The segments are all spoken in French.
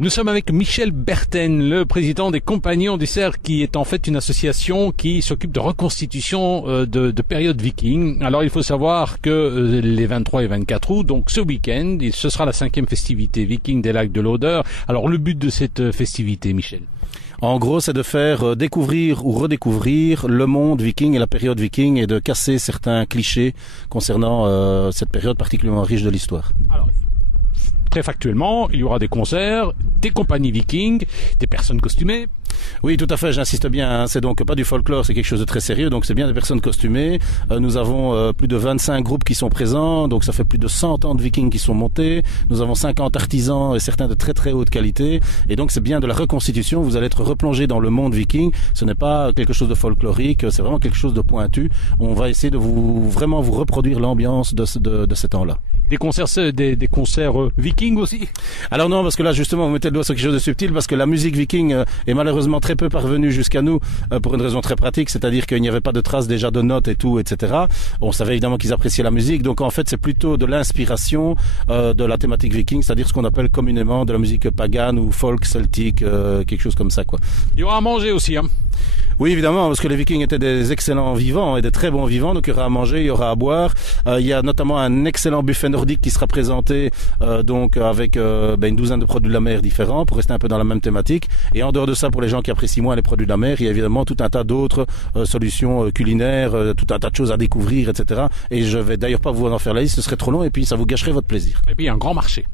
Nous sommes avec Michel Berten, le président des Compagnons du Cerf, qui est en fait une association qui s'occupe de reconstitution de période viking. Alors il faut savoir que les 23 et 24 août, donc ce week-end, ce sera la 5e festivité viking des lacs de l'Odeur. Alors le but de cette festivité, Michel? En gros, c'est de faire découvrir ou redécouvrir le monde viking et la période viking et de casser certains clichés concernant cette période particulièrement riche de l'histoire. Alors, très factuellement, il y aura des concerts, des compagnies vikings, des personnes costumées. Oui, tout à fait, j'insiste bien, hein. C'est donc pas du folklore, c'est quelque chose de très sérieux, donc c'est bien des personnes costumées. Nous avons plus de 25 groupes qui sont présents, donc ça fait plus de 100 ans de vikings qui sont montés. Nous avons 50 artisans et certains de très très haute qualité, et donc c'est bien de la reconstitution. Vous allez être replongé dans le monde viking. Ce n'est pas quelque chose de folklorique, c'est vraiment quelque chose de pointu. On va essayer de vraiment vous reproduire l'ambiance de ces temps-là. Des concerts vikings aussi? Alors non, parce que là justement vous mettez le doigt sur quelque chose de subtil, parce que la musique viking est malheureusement très peu parvenue jusqu'à nous pour une raison très pratique, c'est-à-dire qu'il n'y avait pas de traces déjà de notes et tout, etc. On savait évidemment qu'ils appréciaient la musique, donc en fait c'est plutôt de l'inspiration de la thématique viking, c'est-à-dire ce qu'on appelle communément de la musique pagane ou folk celtique, quelque chose comme ça, quoi. Il y aura à manger aussi, hein? Oui, évidemment, parce que les Vikings étaient des excellents vivants et des très bons vivants, donc il y aura à manger, il y aura à boire. Il y a notamment un excellent buffet nordique qui sera présenté, donc avec une douzaine de produits de la mer différents pour rester un peu dans la même thématique. Et en dehors de ça, pour les gens qui apprécient moins les produits de la mer, il y a évidemment tout un tas d'autres solutions culinaires, tout un tas de choses à découvrir, etc. Et je vais d'ailleurs pas vous en faire la liste, ce serait trop long et puis ça vous gâcherait votre plaisir. Et puis il y a un grand marché.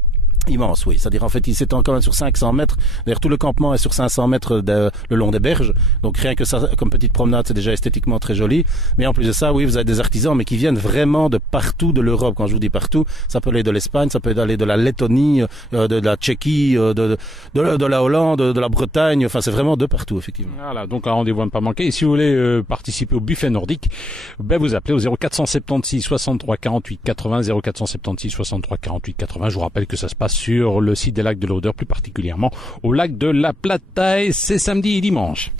Immense, oui. C'est-à-dire, en fait, il s'étend quand même sur 500 mètres. D'ailleurs, tout le campement est sur 500 mètres le long des berges. Donc, rien que ça, comme petite promenade, c'est déjà esthétiquement très joli. Mais en plus de ça, oui, vous avez des artisans, mais qui viennent vraiment de partout de l'Europe. Quand je vous dis partout, ça peut aller de l'Espagne, ça peut aller de la Lettonie, de la Tchéquie, de la Hollande, de la Bretagne. Enfin, c'est vraiment de partout, effectivement. Voilà. Donc, un rendez-vous à ne pas manquer. Et si vous voulez participer au buffet nordique, vous appelez au 0476 63 48 80, 0476 63 48 80. Je vous rappelle que ça se passe sur le site des lacs de l'Odeur, plus particulièrement au lac de la Plataille, c'est samedi et dimanche.